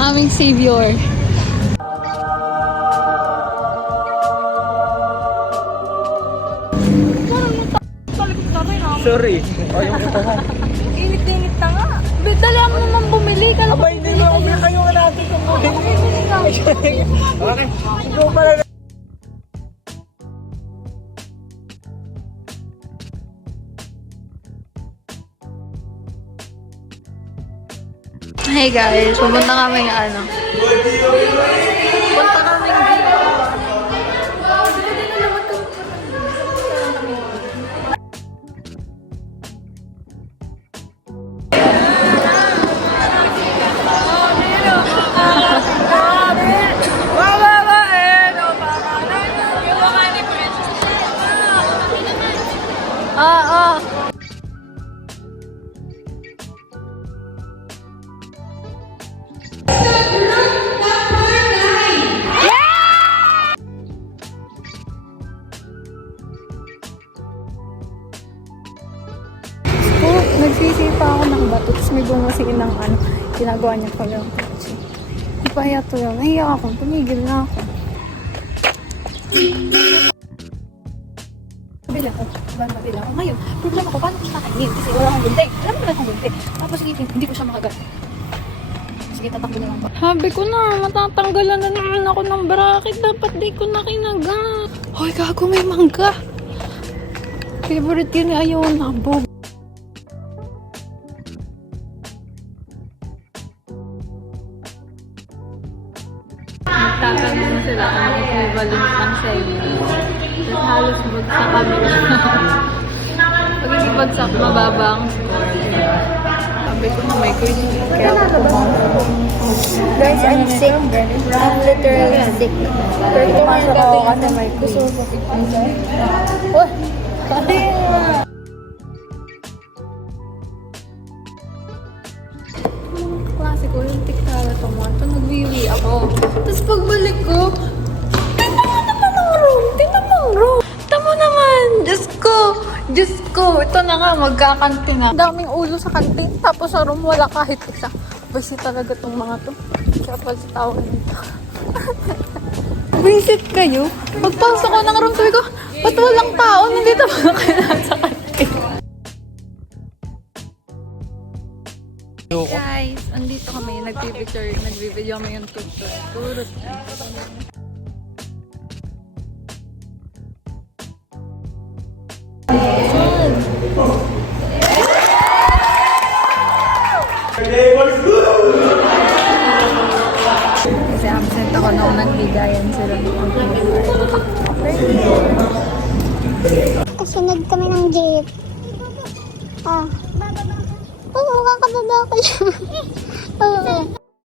Aming savior. Sorry. O, yung ito ha. Init na nga. Dala mo naman bumili ka. Aba, hindi mo ako kayo nga natin kung bumili. Okay. Ikaw pala na. Hey guys, pumunta kami ng ano. Punta kami nagsisipa ako ng bato, tapos may bumasikin ng ano, ginagawa niya pala yung kotse. Ipaya to yun. Nahiya ako, tumigil na ako. Mabila ako, mabila ako. Ngayon, problema ko, paano ko siya kakainin? Kasi wala akong gunting. Alam mo na akong gunting. Tapos sige, hindi ko siya makagat. Sige, tatakbo na lang pa. Sabi ko na, matatanggalan na naman ako ng bracket. Dapat di ko na kinagat. Hoy, gago, may mangga. Favorite yun ni Ayona, Bob. Nagtatanong sila kung ano equivalent ng savings. At halos bagsak kami. Pag hindi bagsak, mababa ang score. Sabi ko na may quiz. Kaya ako Guys, I'm sick. I'm literally sick. Pero pumasok ako kasi may quiz. Oh, Klase ko, yung tiktara tomato, nagwiwi ako. Tapos pagbalik ko, tinamang room. Tamo naman, Diyos ko, ito na nga, magkakanting nga. Daming ulo sa kanting, tapos sa room wala kahit isa. Basi talaga tong mga to. Kaya pala sa tao nito. Visit kayo? Pagpasok ko ng room, sabi ko, ba't walang tao? Nandito ba kayo nasa kanting? Guys, andito kami, nag-video kami yung tutut. Kasi absent ako nung nagbigayan sila ng kasunod kami ng jeep. Oh. Oh, makakababa ko siya. Oo.